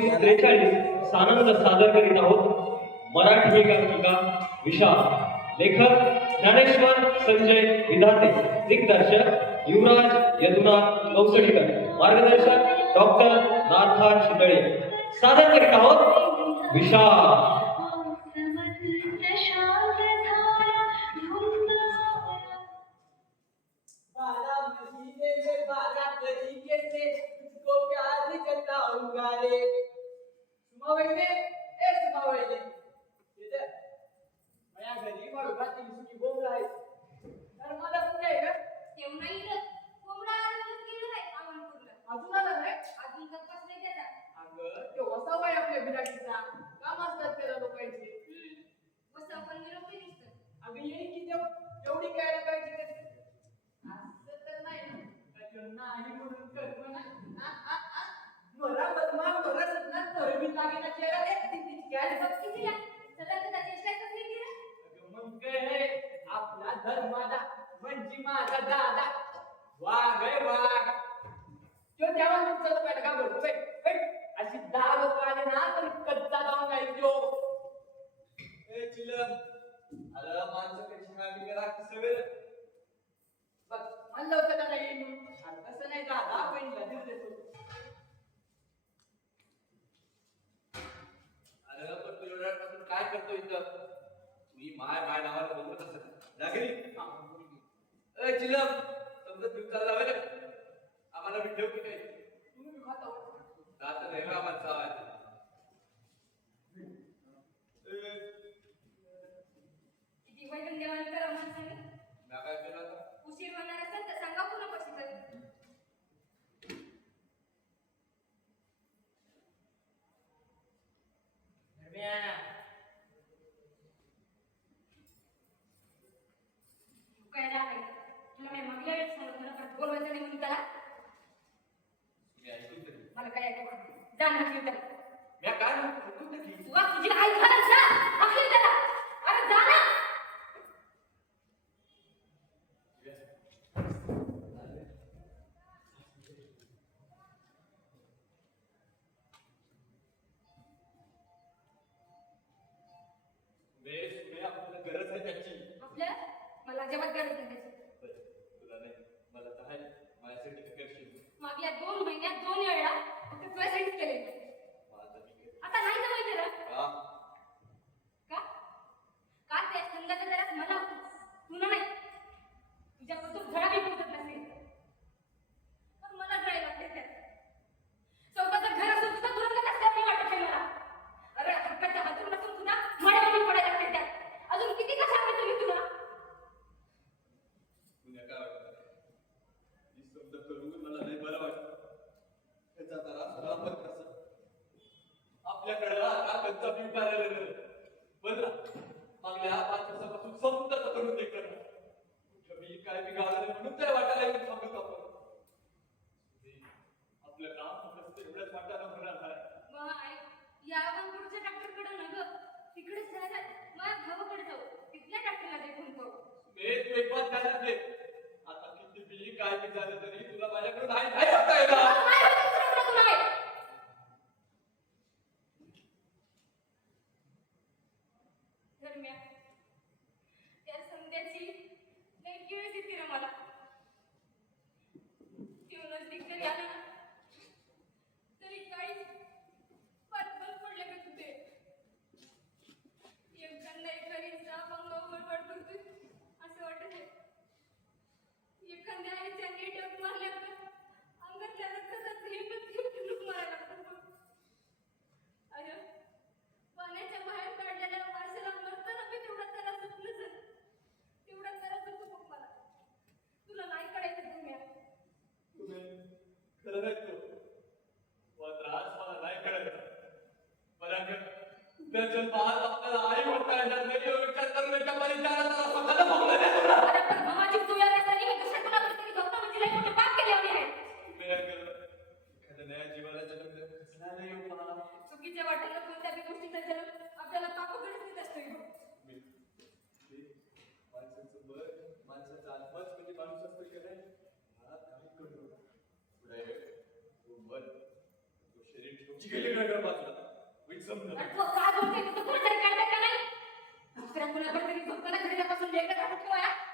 एकोणीस त्रेचाळीस सानंद सादर करीत आहोत मराठी एकांकिका विशाल लेखक ज्ञानेश्वर संजय विधाते दिग्दर्शक युवराज यदुनाथ कौसडीकर मार्गदर्शक डॉक्टर नाथा शितळे सादर करीत आहोत विशाल Got it. मावळीने एस मावळीने तिथे माझ्या घरी मारू घातली सुकी आहे. तर मला कुठे आहे का तेव नाही रे कोंबडा आणून गेलं आहे आमणपूरला अजून आला नाही? अजून तपास नाही त्याचा अगं ते वसावा आहे आपल्या बिराटीचा काम असतात त्याला लोकांचे. वसावा पण निरोपी दिसतात अगं येईल की देव? एवढी काय लोकांची असं तर नाही ना. नाही म्हणून कल्पना मला नवीन लागेना चेहरा दे. तिची गॅस बघ किती लाग चला तुला चेष्टा कसली की मग काय आपला धर्मादा म्हणजे माझा दादा. वाघ आहे वाघ. तो त्यावर मग चल बैठ का बोलतो बैठ बैठ अशी दहा लोक आले ना तर कच्चा जाऊन जायचो ए चिलम. माणसं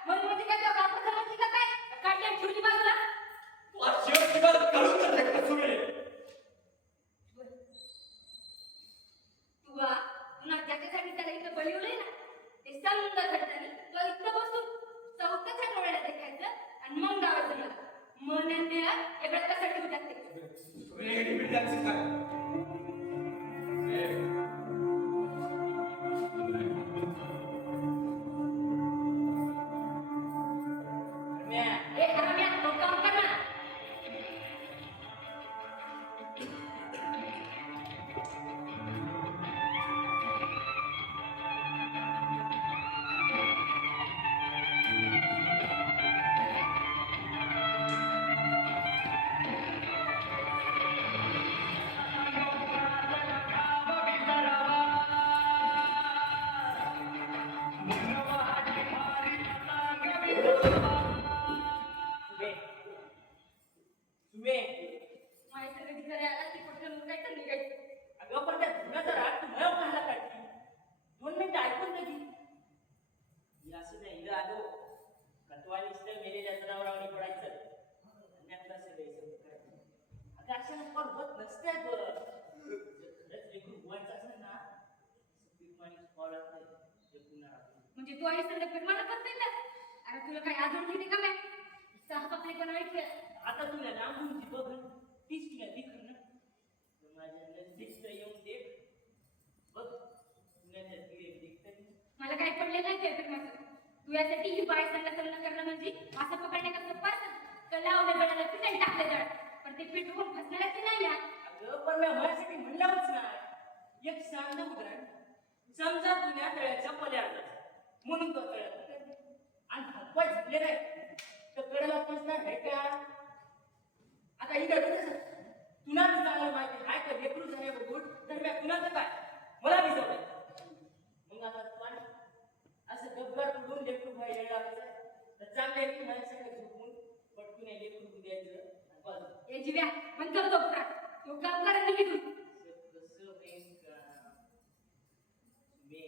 म्हणजे काय तुला कापड समजली का काय कलावल्या गडाला जड. पण ते पीठ होऊन फसणारच नाही या? अगं पण मी माझ्यासाठी म्हणल्यावरच नाही. एक सांग उदाहरण समजा तुला तळ्याच्या पल्यात म्हणून तो तळ्यात उतरला. आणि हातपाय झुकले नाही. तर कडेला पोचणार आहे का? आता ही घडलं तुला बी चांगलं माहिती हाय का? लेकरू झाले बघून. तर मी कुणाचं काय? मला बी जाऊ मग आता असं गब्बर पडून लेकरू व्हायला लावायचं तर चांगलं एक माझ्यासाठी पटकून हे लेकरू द्यायचं बस. ए जिव्या बंद कर तो काम कर आणि निघून कसं होईल का मे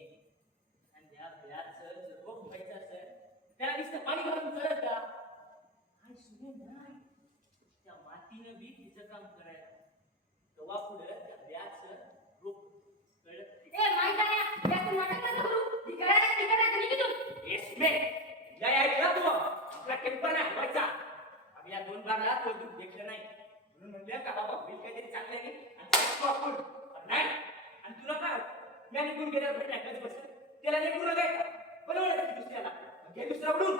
आणि या बिळाचं रोग व्हायचं असेल त्याला नुसतं पाणी घालून चालत का आणि सुने नाही. त्या मातीनं बी तिचं काम करायचं तेव्हा पुढं त्या बिळाचं रोग कळत ए माहीत आहे त्यातून नाटक नका करू? धिकारा धिकारा निघून. एसमे या ऐकला तू. आपला टेम्पर नाही व्हायचा. या दोन बारला तो दूध देखलं नाही. म्हणून म्हणलं का बाबा होईल काहीतरी चांगलं नाही? आणि त्यात तो आपण नाही. आणि तुला काय मी निघून गेल्यावर भेट नाही कधी बसत त्याला निघून काय? बरं म्हणलं दुसऱ्याला? घे दुसरा उडून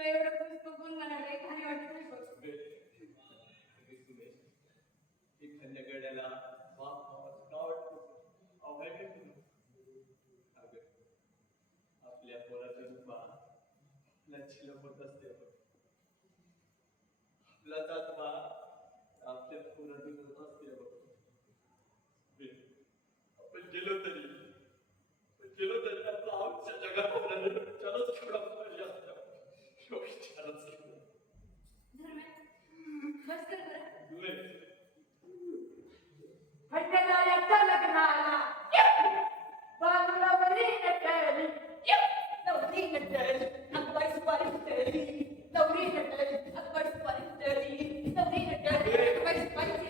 तुला एवढं करून बघून मला लय भारी वाटत गड्याला बाप आपल्या पोराच्या रूपा आपला छिलपत असते आपला जात Thank you.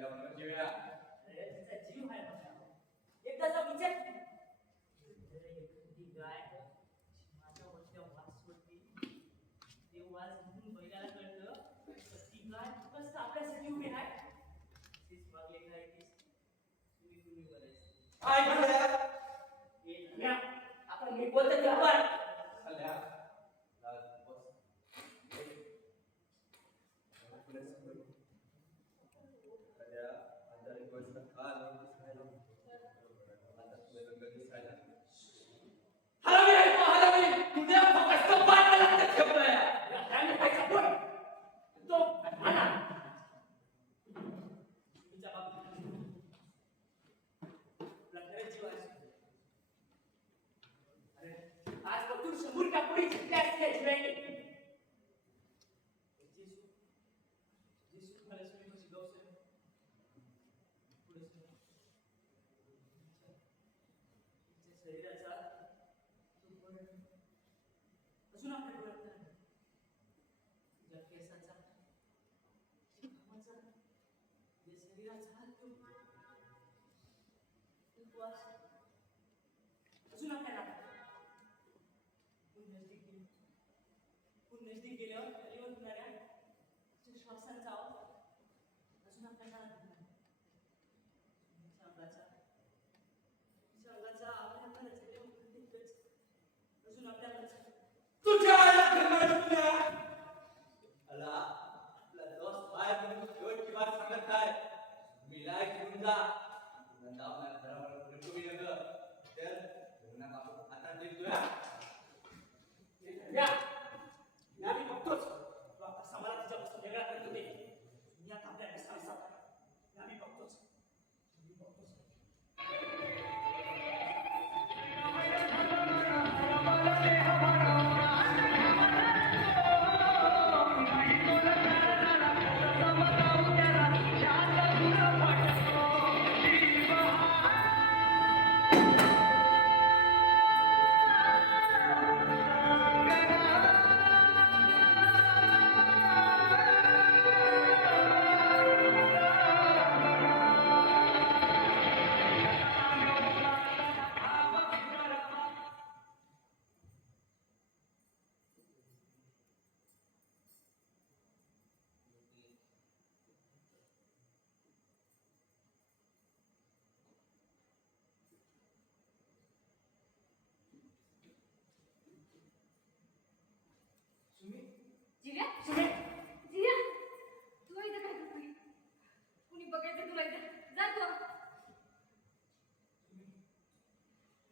लवकरची वेळा त्याचा जीव आहे माझा एकदाचा विचार एखादी गाय माझ्या वरच्या वास होती ते वास म्हणून बैलाला कळलं ती गाय फक्त आपल्यासाठी उभी आहे तीच मागले काय तीच तुम्ही तुम्ही करायचं आपण मी बोलतो आपण.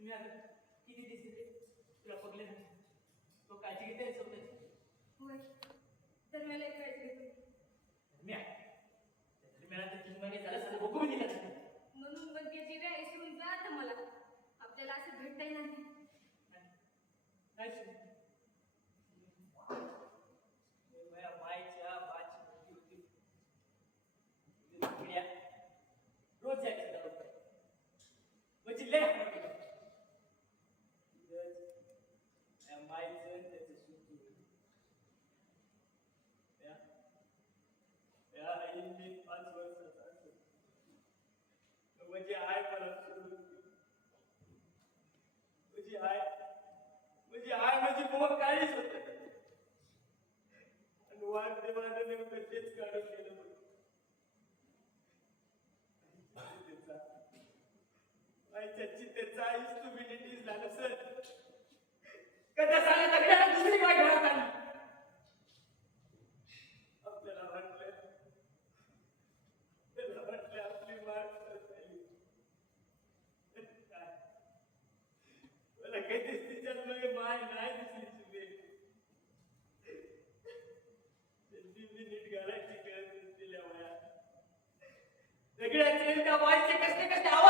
तुम्ही आता किती दिसते तुला पगले ना तो काळजी घेते स्वतःची. होय. एक काळजी घेतो धर्म्या त्या तर तीन महिने झालं सगळं बघू दिला म्हणून मला. आपल्याला असं भेटता येणार नाही. आणि मी पाच वर्षाचा आय मला सोडून आय म्हणजे आय माझी बोर काहीच होत आणि वाद्यवाद नेमकं तेच काढून केलं आईच्या त्याचा इज झालं सर. कदा सांगत वेगळे असतील त्या वाईचे कसले कसले आवाज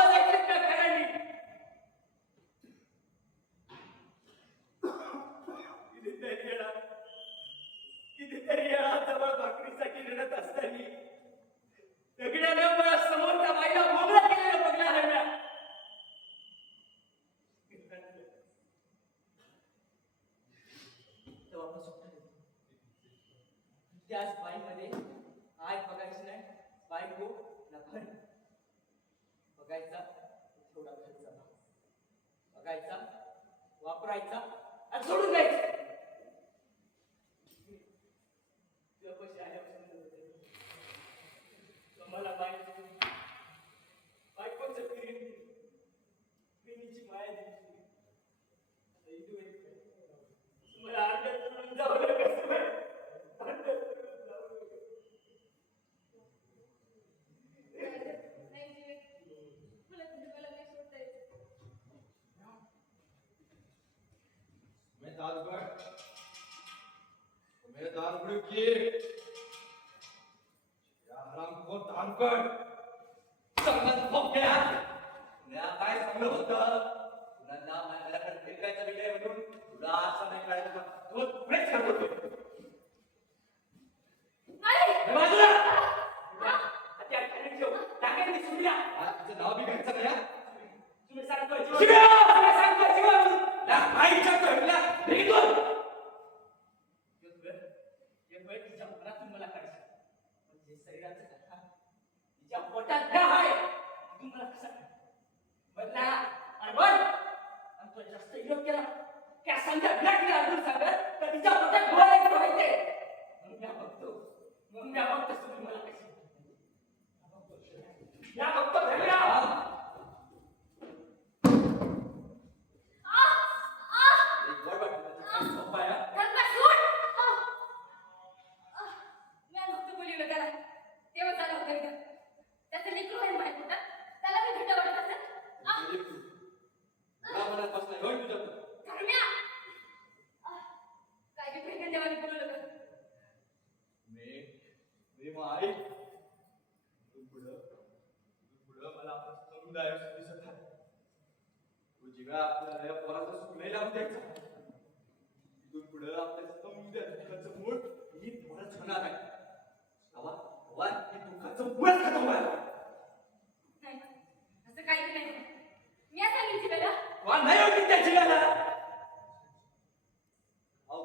porque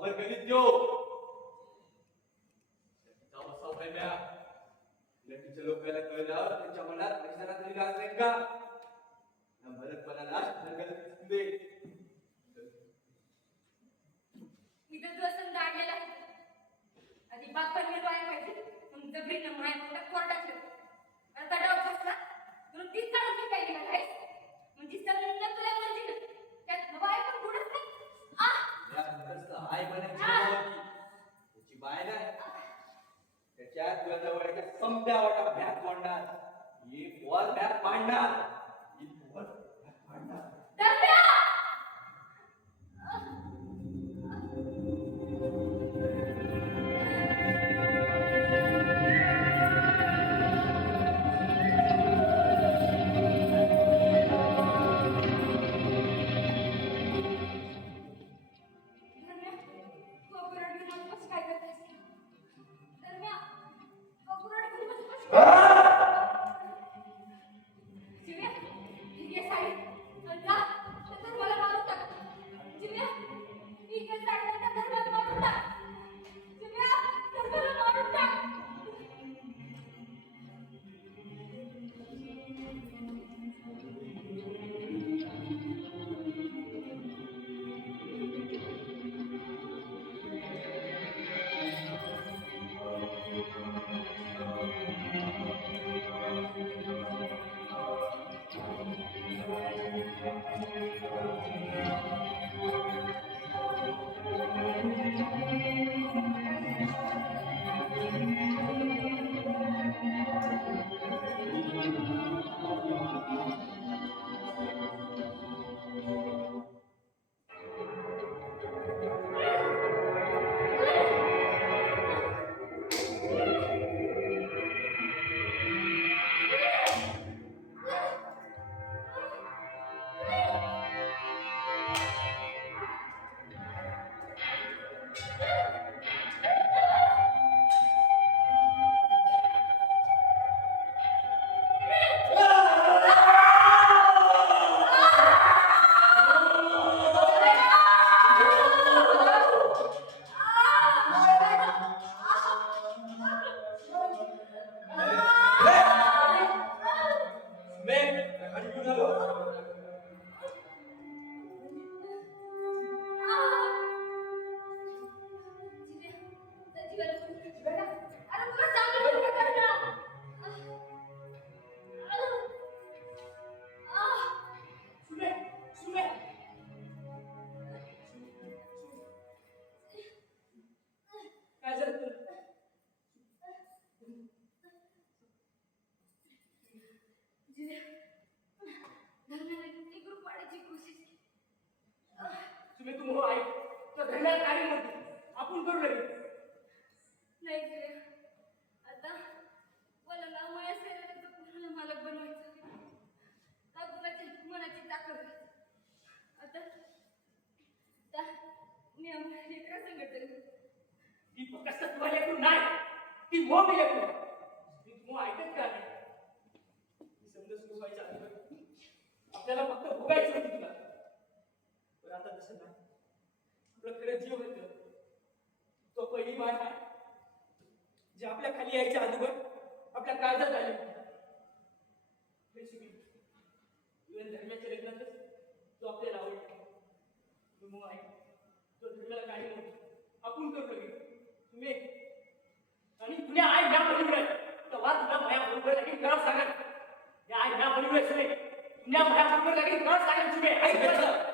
来给你丢。असताना. आपल्याकडे जीव होत. तो पहिली भाषा जे आपल्या खाली यायच्या अगोदर आपल्या काळजात आले इव्हन धर्माच्या लग्नातच तो आपल्याला आवडतो आहे. तो धर्माला काही नव्हतं. आपण करतो की तुम्ही? आणि तुम्ही आय म्या बरोबर. तेव्हा तुला माया बरोबर लागेल खरं सांगा. या आय म्या बरोबर सगळे तुम्ही माया बरोबर लागेल खरं सांगा. तुम्ही? ऐकलं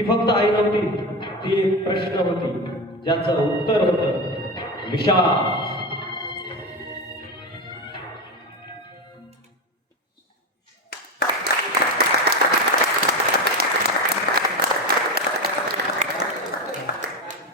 ती फक्त आई नव्हती ती एक प्रश्न होती ज्याचं उत्तर होत विशाल.